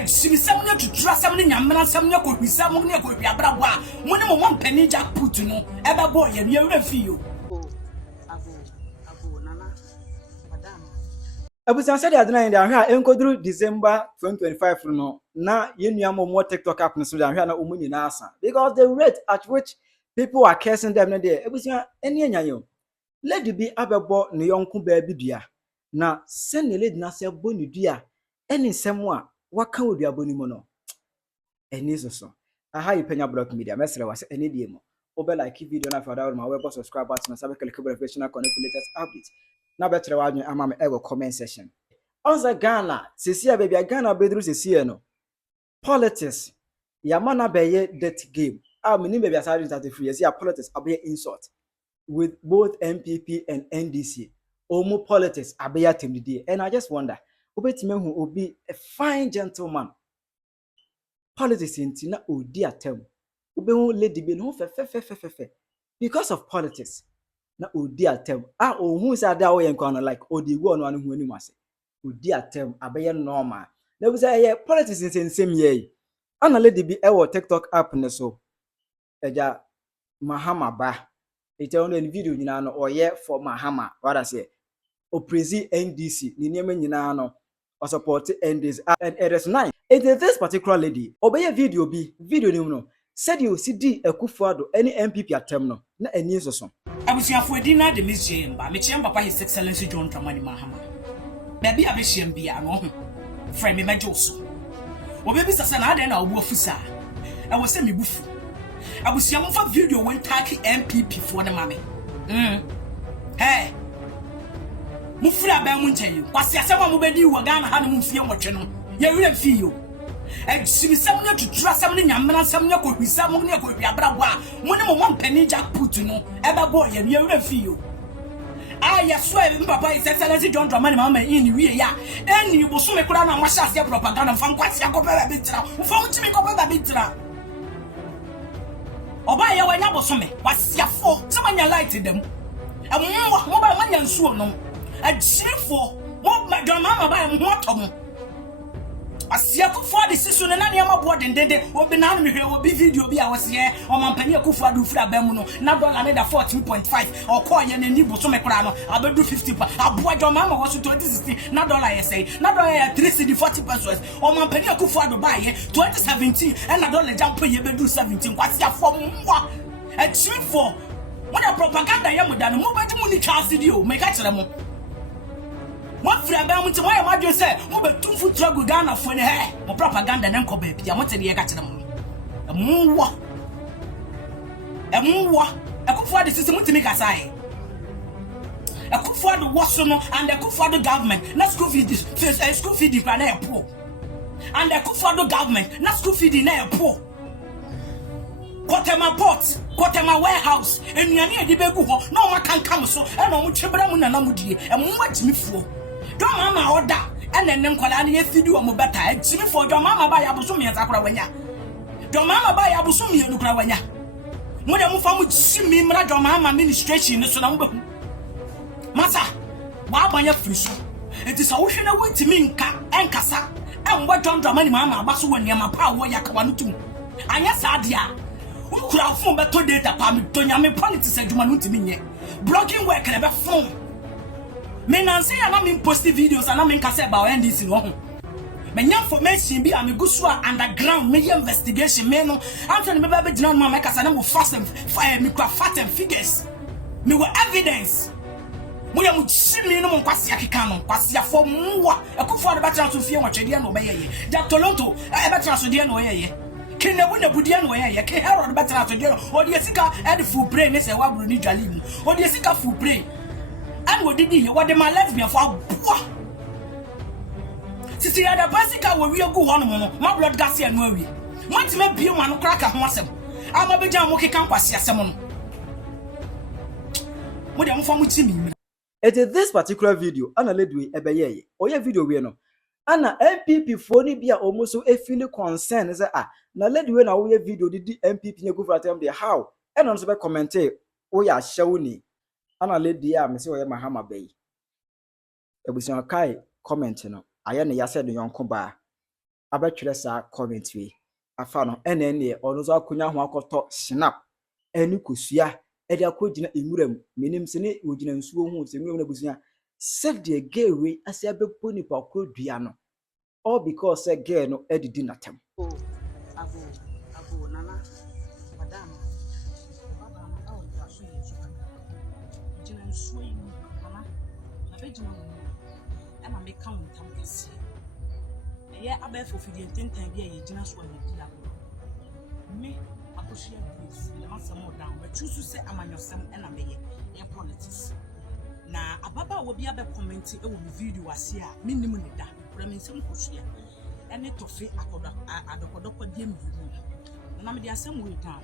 Simisam to trust some Yamana, some Yaku, some Yaku, Yabrawa, one of one penny jack put to know, ever boy, and you refuse. Abusan said that na dia enkoduru December 2025 no na yenua mo TikTok app no so dia na omu nyina asa because the rate at which people are cursing them na there abusan eni anyayo lady bi abebo ne yonko ba bi dua na se ne lady na se bo ne dua eni nsem a waka odua boni mu no eni so aha yi Penyah block media mesre wa se eni die mo obe like video na fa da ma we subscribe button sabe click notification connect latest update na betre wa adwen ama me e comment section onza Ghana sesia baby Ghana bedru sesia no politics yamana beye that game mini baby aside that free sesia politics abe insult with both MPP and NDC omo politics abe atemdie and I just wonder obetime hu obi a fine gentleman politics inti na odi atem obe hu lady bi no fe because of politics na odi atem ohun say ada wo yen kwa no like odi go no anu hu ani mase odi atem abeye normal na bi say politics nsem ye ana lady bi e wo TikTok app ne so eja Mahama Ba ite on the video nyina no oye for Mahama rather say oprezi NDC ni niam nyina no o support NDC and it is nice it is this particular lady obeye video ni no said you see di Akufuado any MPP atem no na ani so Abusiafo edina de mesiemba mechiemba pa His Excellency John Dramani Mahama baby abesiembia no frame me majoso obebi sasa na ade na obu ofisa e wo se mebufu abusiam fa video when taki MPP for the mame hey mufura ba mu nchen kwase asema mo bedi wo Ghana ha no mfie nwotwe no ye were fie yo simisam to trust some Yamana, some Yaku, some Yaku, Yabrawa, one of one penny jack put to know, ever boy, and you refuse. I swear, Papa is Excellency John Dramani Mama in Ria, and you will soon make around and wash us your propaganda from Quasiaco Bitra, who found to make up a bitra. Or by your Nabosome, what's your for? Someone you lighted them. And more by money and so no. And see for what my Mama by a mortal. Asia Kufuado the season na niam aboard ndende obi na me hwe obi video bi a wose o Penyah Kufuado fura ba mu no na dollar na da 14.5 o call ye na ni bo so me kura no abedu 50 pa aboa jo mama was 2016 na dollar ye say na dollar ye 3 40 pesos o Penyah Kufuado ba ye 2017 and na dollar jump ye bedu 17 kwasia for mwa e chief for when propaganda ye mu da no mo bedi mu ni chance di o me ka kire mo what free about me to why am I just say, what about 2 foot drug Ghana for the hair? More propaganda than Kobe. I want to be a catch them. A moon, a cook for the system to make a sign. A cook for the Wassono and a cook for the government, not school feed this first a school feeding for an poor. And a cook for the government, not school feeding air poor. Quatema port, Quatema warehouse, and Yania de Begu, no one can come so, and on which Abramun and Namudi, and what me for. Don't mama order and then them call any video on better. Jimmy for your mama by Abusumi and Sakrawanya. Your mama by Abusumi and Ukrawanya. When I'm from Jimmy Mra, mama administration is number. Massa, why by your free? It is a ocean away to me and Cassa, and what John Dramani Mama Basu and Yama Power Yakawanutu. And yes, Adia. Who could have phone better data? Pamitonia politics and Jumanuti. Blogging work never phone. Men say I'm in posting videos and I'm in cassette about NDC no. Men information be am go so underground me investigation men no. Anthony me ba be dina ma make asa na mo fast and fire me kwa fat and figures. Me were evidence. Mo ya mo chimi no mo kwase akeka no. Kwase afọ mwa. Ekufo de betra so fie nwatwede na obeyeye. Da Toronto e betra so de na oyeye. Kene wo na budia na oyeye. Ke Herod betra so de no. Odi esika e de full brain se wa bro ni dwale mu. Odi esika full brain. And what did he? What the man left me for? Sisi ada basika we go one my blood gas here no we. Want me be man crack ho asem. Ama be jam mo keka kwase asem no. Mo dem fa mo timi. It is this particular video ana ledwe ebeye oye video we no ana MPP fo ni bia almost e feel concern say na ledwe na wo ye video di MPP nye go for them dey how e no so be comment o ya hyew ni ana lady a me se oye Mahama Ba ebusion kai comment no aye ne ya said yonko ba abɛtwerɛ saa comment wi afa no ɛna ɛne ɔno nso akonya ho akɔtɔ snap ɛne kosua ɛde akɔgyina nwuram menim sɛ ne wɔgyina nsuo ho sɛ nwuram na busua sɛdeɛ girl wei ase abɛbɔ nipa koro dua no all because sɛ girl no ɛdidi n'atam. Abo nana madam baba na o da so yesu gyina nsuo yi mu nana na bɛgyina mu ɛna meka wo ntam kɛseɛ ɛyɛ abɛɛfo fidie ntentan bi a yɛgyina so a yɛdi agorɔ me akɔhyia grace na masɛm o down but choose sɛ amanyɔsɛm ɛna mɛyɛ ɛyɛ politics na ababa wo bi abɛ comment ɛwɔ me video ase a menim ne da kura me nsɛm kɔhyia ɛne tɔfe adɔkɔdɔkɔ die mmienu na me de asɛm wo down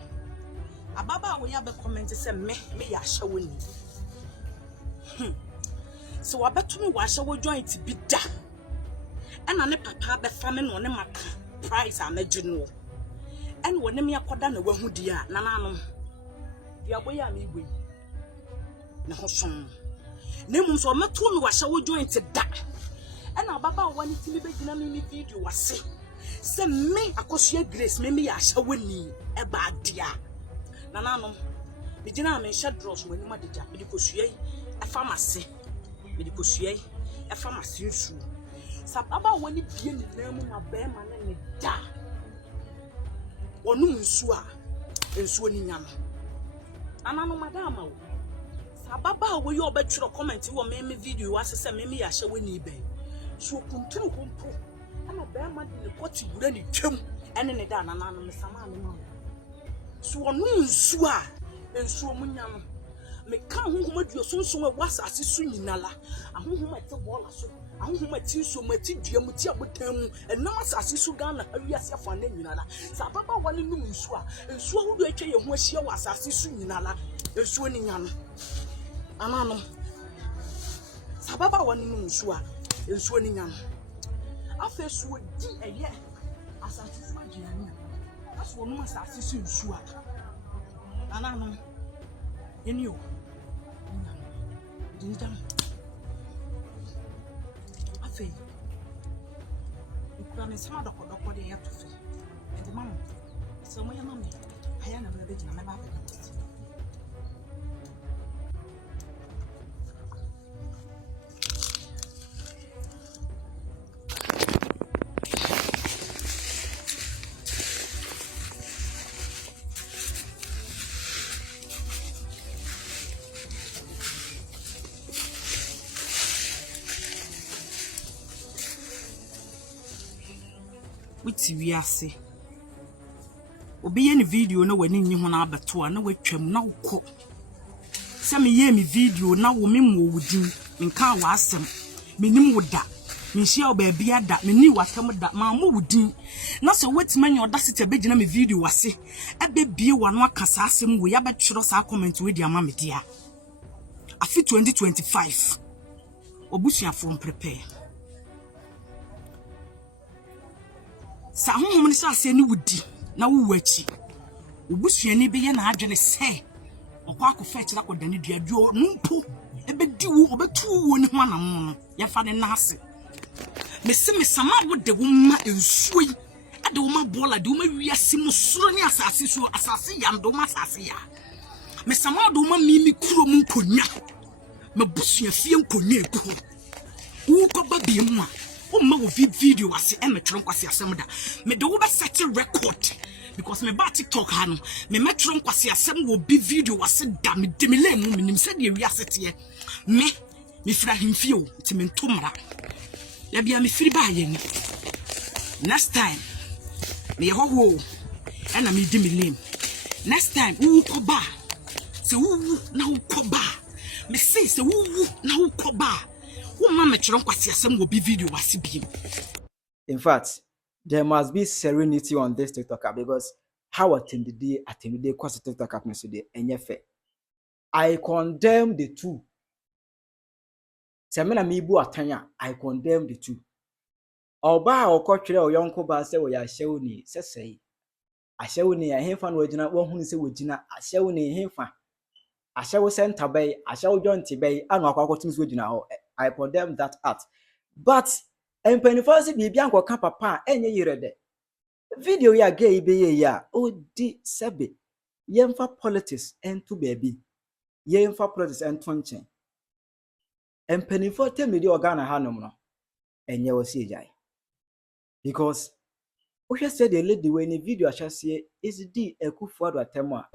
ababa wo ya abɛ comment sɛ me yɛ ahyɛwo ni so wabɛto me wahyɛwo joint bi da ɛna ne papa bɛfa me no ne maka price a magye no ɛne wɔ ne me akɔda na wahu di a nananom di aboyɛ a me igwe na ho son ne mum so mato me wahyɛwo joint da ɛna ababa wo ne timi bɛgyina me video wase sɛ me akɔsua grace me yɛ ahyɛwo ni ɛba adia nananom me gyina me hyɛ dross wɔ anim adagya me de kosua yi ɛfa mase me de kosua yi ɛfa mase nsuo sababa wo ne bie ne nan mu ma bɛɛma ne da wɔnum nsuo a nsuo ni nya no nananom madama wo sababa wo yɛ ɔbɛtwerɛ comment wɔ me video wase sɛ me yɛ ahyɛwo ni bɛn so kuntunu kumpo ana bɛɛma de ne kɔti gura ne twam ɛne ne da nananom me sama me ma so wɔnum nsuo a nsuo mu nya no me ka honhom aduo sonson a wasase so nyinala ahonhom ate bola so ahonhom ate so mati dua mu ti abotan mu enam asase so Ghana awiase afa na nyinala sa baba wale num nsuo a nsuo hodo atwa ye ho ahia wɔ asase so nyinala nsuo ni nya no ananom sa baba wale num nsuo a nsuo ni nya no afa so di ɛyɛ asase so agyina aso num asase so nsuo a ananom enio dinjam afi ikura me sama dɔkɔdɔkɔ de yɛ to fi ɛde mama sɛ mo yɛ mama aya na bɛbɛ gyina mɛba abɛka tete witi wiase obi ye ne video na wani nyi ho na abeto a na watwam na wokɔ sɛ me ye me video na wo me mo wudin nka wa asɛm menim wo da me hia wo ba bia da me ni watam da ma mo wudin na sɛ wetima nya oda sita begina me video wase ebebie wano aka sa asɛm wo ya betwero sa comment we di ama me dia afi 2025 obusuafo prepare sa honhom ne sa ase ni wudi na wo wachi obusuani be ye na adwene sɛ okwa akɔfa kyira kɔdane duaduo numpo ebedi wo obetu wo ne ho anam no ya fa ne nase me se me sama wo de wo ma ensuo yi ade wo ma bola de wo ma wiase mu soro ne asase so asase ya ndo ma asase ya me sama do ma mimi kuro mu nkonya me busuafie nkonya egu wo ko ba bi mu a o ma wo video wase e metro nkwase asem da me de wo be set record because me ba TikTok ha no me metro nkwase asem wo bi video wase da me de me le mu minim se de wi asete me fira himfie o ti me ntomra ya bia me firi ba ye ni next time me hoho e na me di me name next time wo ko ba se wo na wo ko ba me say se wo na wo ko ba in fact, there must be serenity on this TikToker because how attended the cause TikTok happens today and yet I condemn the two. Semena mibu atanya, I condemn the two. Oba or coachre or young coba say we are shewni, say a shewni a hefan wajina one who say wajina a shewni hefa. A shew sent tabay, a shew John Tibay, and our cottons wajina. I condemn that act. But mpanimfoɔ se biribi ankɔka papa a ɛnyɛ yere de video ya gay be ya odi sebe yemfa politics ento baby yemfa politics ento nchen mpanimfoɔ temi di organa hanom no enye wasi ejai because wohwe said the lady when the video ahyase is di ekufu ado atemu a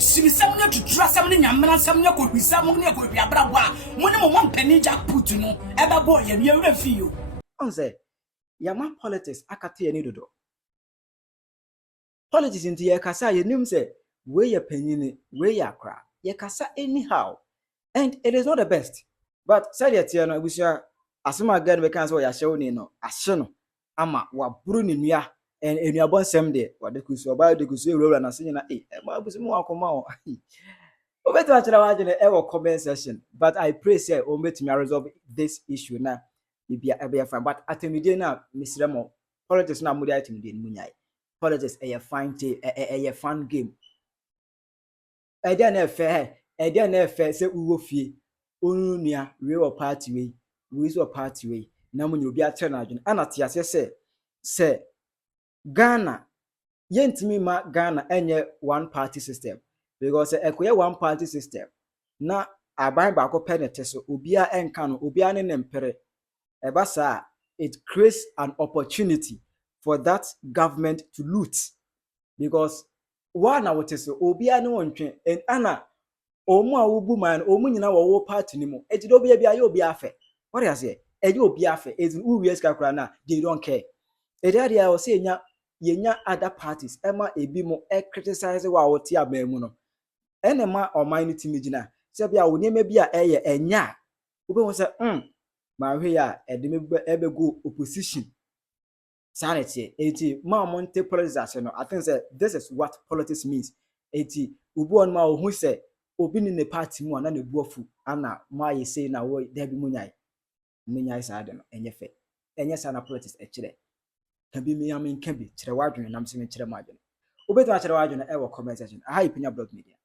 simisam ne tutura sam ne nyamena sam ne kohwisam ne kohwiabrabo a mo ne mo mpani jack put no ebebo ye ne wura fiyo on say yama politics akate ye ni dodo politics into ye kasa ye nim say we ye panyini we ye akra ye kasa anyhow and it is not the best but said yet you know busia asema again we can say ya hyew ni no ahye no ama wa buru ni nua and enuabon sem de wade kusu oba de kusu ewura na senyina ma busi mu akoma o obeto achira wajene e comment section but I pray say o metimi resolve this issue na bibia ebe fine but atemidie na misremo politics na mudi atemidie ni munyai politics a fine day a fun game na efe say uwo fie onu nua we wo party we so party we na munyi obi atre na adwene ana te ase se Ghana yentimi ma Ghana enye one party system because ekoye one party system na aban ba ko penete so obia enka no obia ne nempere ebasa it creates an opportunity for that government to loot because one na what is obia ne wontwe and ana omu a wubu man omu nyina wo party ni mu ejide obia bia ye obia afe what you say eje obia afe ezin uwies kakra na they don't care ejade a o say yenya other parties ema ebi mo criticize wa woti abamu no enema oman ni timigina se bia woniema bia eye enya obi won say ma hwe ya ebego opposition sanity eti ma monte politics no I think say this is what politics means eti obi on ma ohun say obi ni ne party mu ana ne buafu ana ma ye say na wo da bi munyai sa de no enye fe enye sa na politics kire can be me amen can be kire wadwene nam se me kire ma adwene obeto a kire wadwene e wo comment section aha Penyah blog media